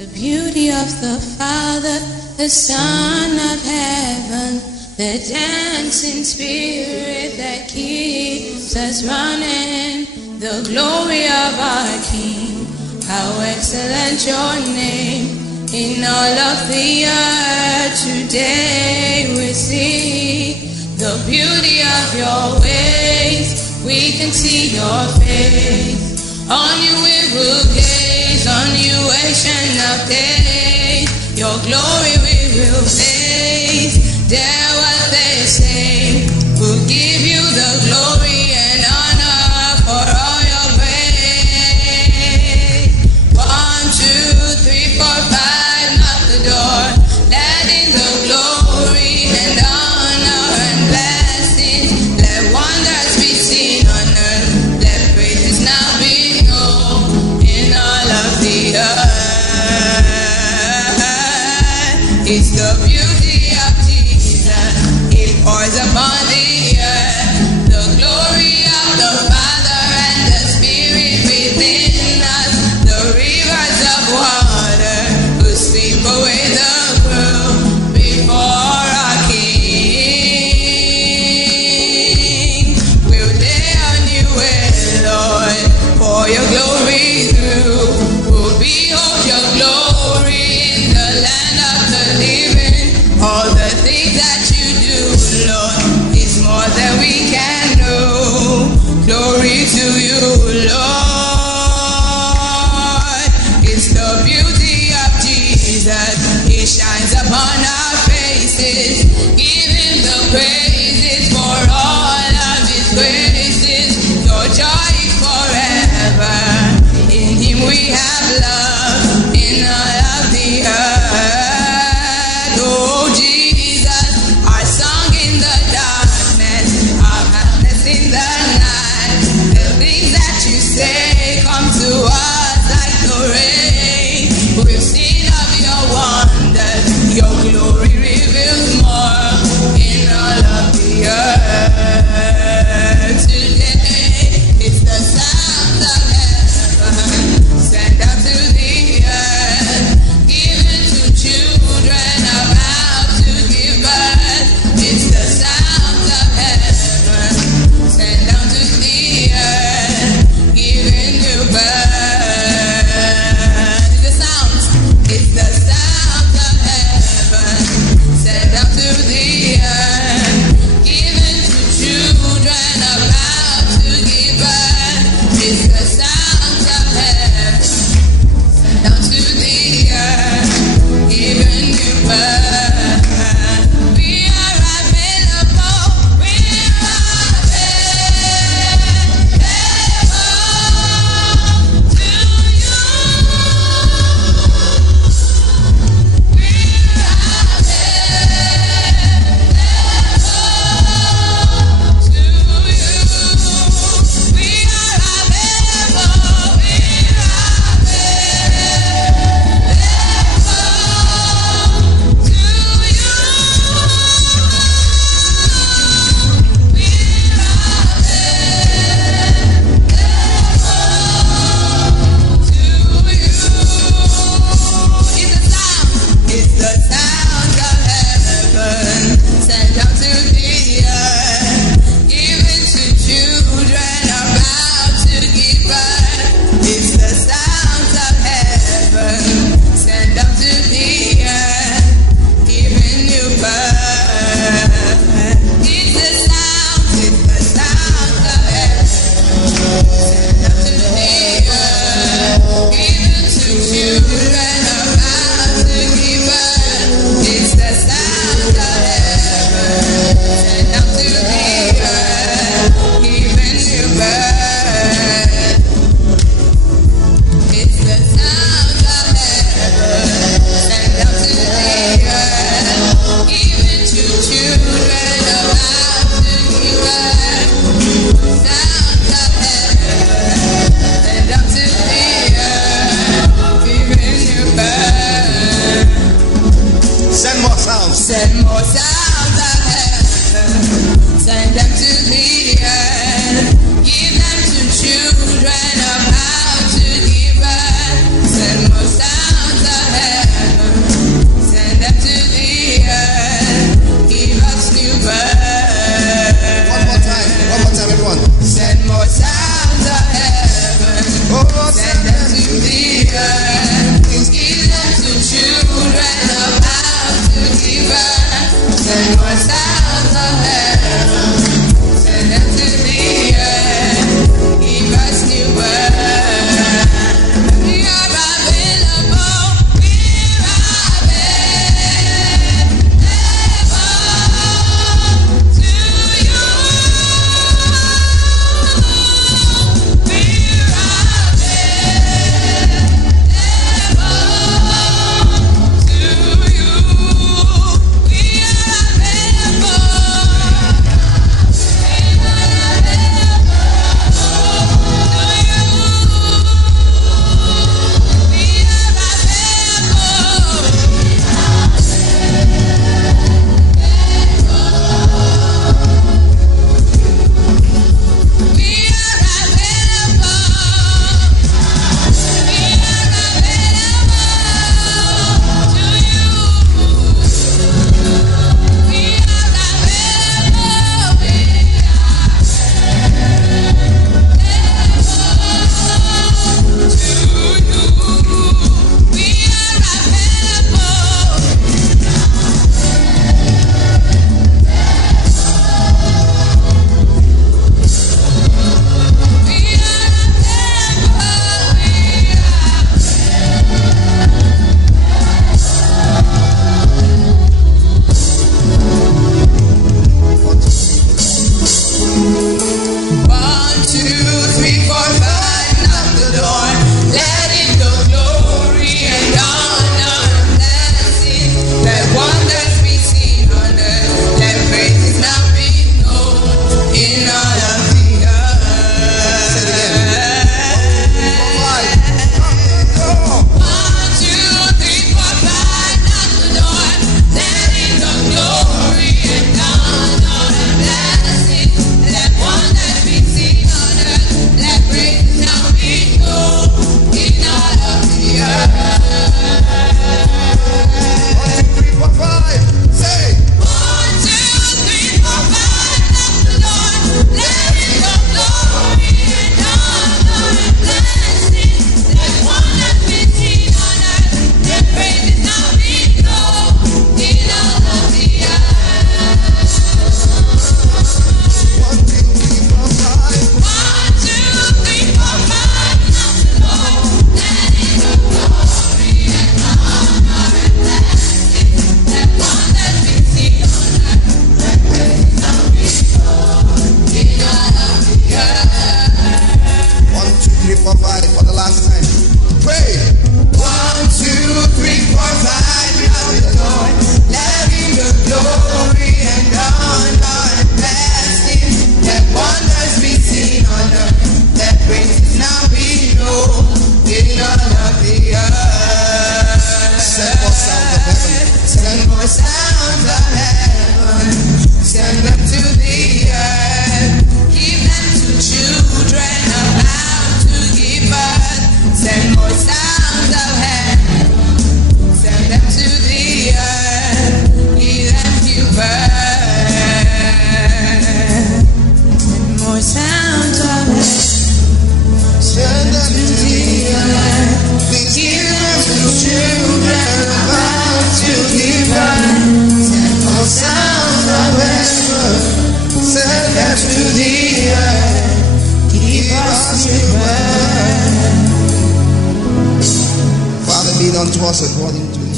The beauty of the Father, the Son of Heaven, the dancing Spirit that keeps us running, the glory of our King, how excellent your name. In all of the earth today we see the beauty of your ways, we can see your face. On you we will gaze, on you ancient of days, your glory we will face. Dare what they say, we'll give you the glory and honor for all your grace. 1, 2, 3, 4, 5, knock the door, let in the glory and honor and blessings. Let wonders be seen on earth, let praises now be known in all of the earth. It's the beauty of Jesus, it pours upon the earth, the glory of the Father and the Spirit within us, the rivers of water who sweep away the world before our King. We'll lay on you, Lord, pour your glory through. We'll behold your glory in the land of the living. Father, be it unto us according to